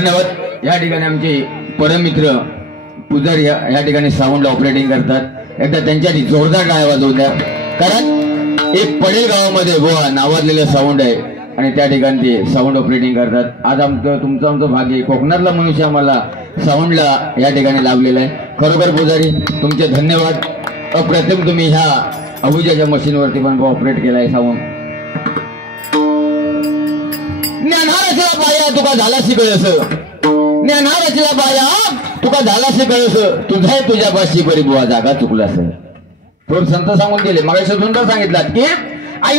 धन्यवाद। या ठिकाणी आमचे परममित्र पुजारी या ठिकाणी साऊंडला ऑपरेटिंग करतात। एकदा त्यांच्यासाठी जोरदार टाळ्या वाजवू द्या, कारण एक पडेल गावामध्ये गोवा नावाजलेलं साऊंड आहे आणि त्या ठिकाणी ते साऊंड ऑपरेटिंग करतात। आज तुमचं भाग्य कोकणातला मनुष्य आम्हाला साऊंडला या ठिकाणी लाभलेला आहे। खरोखर पुजारी तुमचे धन्यवाद। अप्रतिम तुम्ही ह्या अबुजाच्या मशीनवरती पण ऑपरेट केलाय साऊंड। ज्ञानारचला बाया तुका झाला शिकळस, ज्ञानारचला बाया तुका झाला शिकळस, तुझा तुझ्या पाशी परी बुवा जागा चुकलास। थोर संत सांगून गेले, मग सुंदर सांगितलं की आई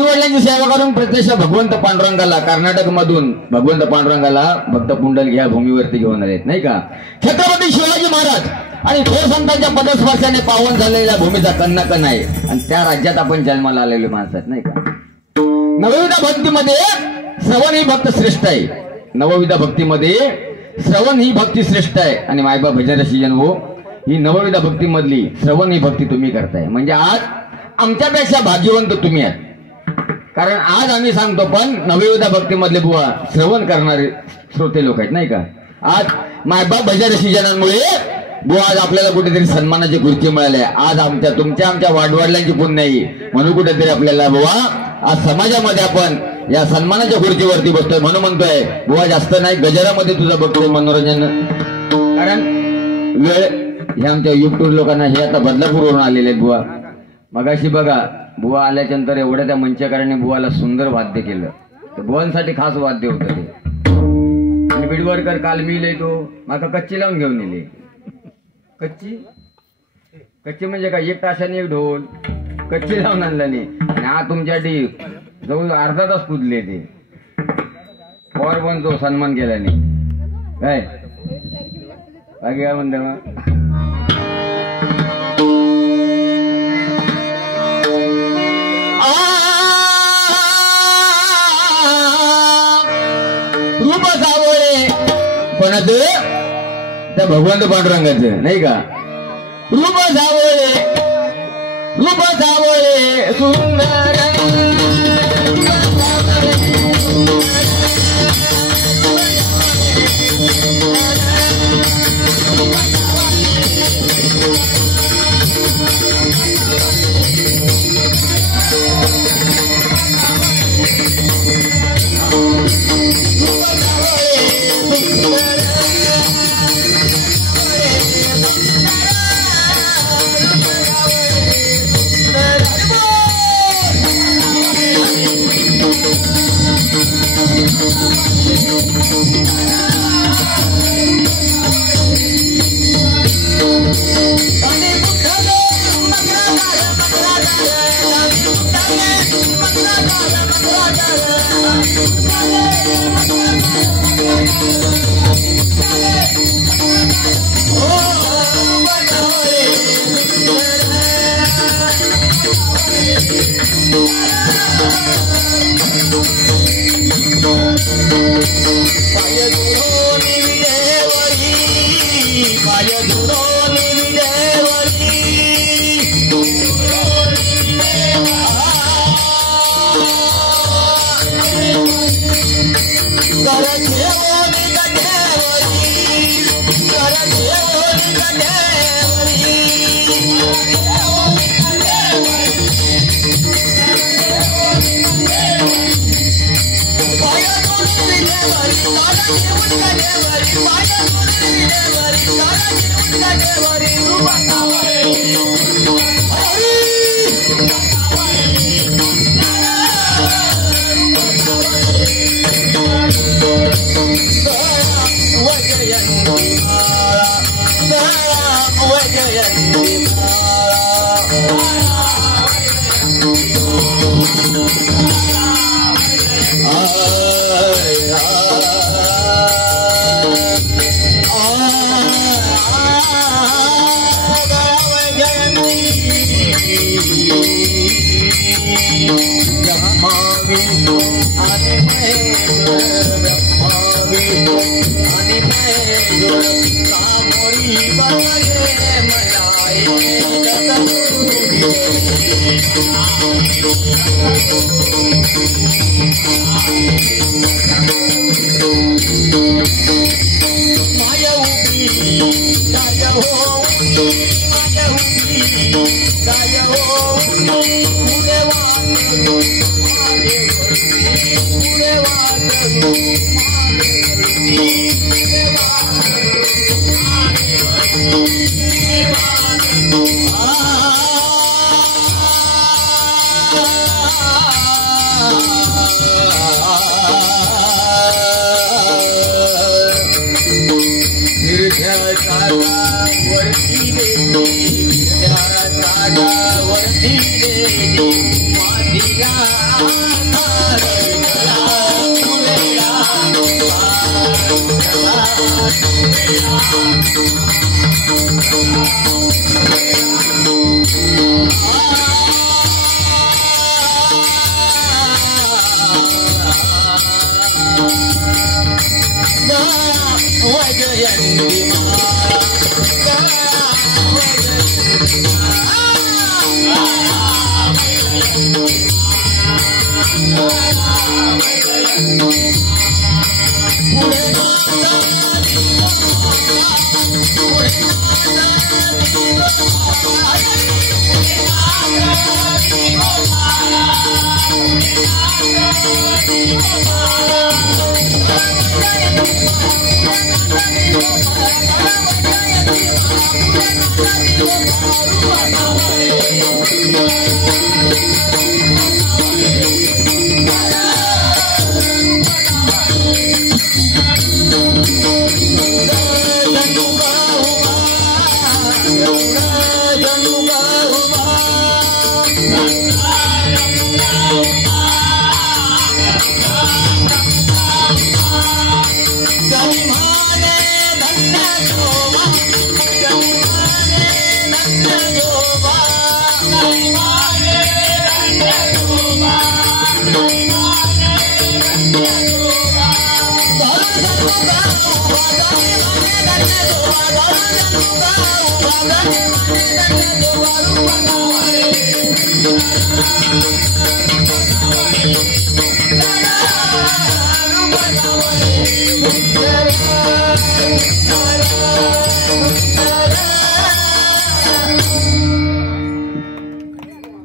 वडिलांची सेवा करून प्रत्यक्ष भगवंत पांडुरंगाला कर्नाटक मधून भगवंत पांडुरंगाला भक्त पुंडल घ्या भूमीवरती घेऊन आलेत नाही का। छत्रपती शिवाजी महाराज आणि थोर संतांच्या पदस्पर्शाने पावन झालेल्या भूमीचा कन्नाकन आहे आणि त्या राज्यात आपण जन्माला आलेले माणसं आहेत नाही का। नवविधा भक्तीमध्ये श्रवण ही भक्त श्रेष्ठ आहे। नवविधा भक्तीमध्ये श्रवण ही भक्ती श्रेष्ठ आहे आणि मायबा भजनरशी जन्मो ही नवविधा भक्तीमधली श्रवण ही भक्ती तुम्ही करताय, म्हणजे आज आमच्यापेक्षा भाग्यवंत तुम्ही आहात। कारण आज आम्ही सांगतो पण नवविधा भक्तीमधले बुवा श्रवण करणारे श्रोते लोक आहेत नाही का। आज मायबाप भजनरशी जनांमुळे बुवा आज आपल्याला कुठेतरी सन्मानाची खुर्ची मिळाली। आज तुमच्या वाडवडिलांची पुण्य आहे म्हणून कुठेतरी आपल्याला बुवा आज समाजामध्ये आपण या सन्मानाच्या खुर्चीवरती बसतोय। म्हणून म्हणतोय बुवा जास्त नाही गजरामध्ये तुझं बघतोय मनोरंजन, कारण वेळ हे आमच्या युट्यूब लोकांना हे आता बदलापूरवरून आलेले आहेत बुवा। मगाशी बघा बुवा आल्याच्यानंतर एवढ्या त्या मंचकारांनी बुवाला सुंदर वाद्य केलं, तर बुवांसाठी खास वाद्य होतं ते। आणि बिडवरकर काल मी तो माका कच्ची लावून घेऊन नेले। कच्ची म्हणजे काय, एक तासाने एक ढोल कच्ची लावून आणला नाही आणि हा तुमच्यासाठी जवळ अर्धा तास कुदले ते पॉवर पण तो सन्मान केला नाही काय बाकी काय म्हणते मग। रूप सावळे कोणाचं, त्या भगवंत पांडुरंगाचं नाही का। रूप सावळे सुंदर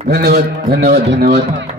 धन्यवाद धन्यवाद धन्यवाद।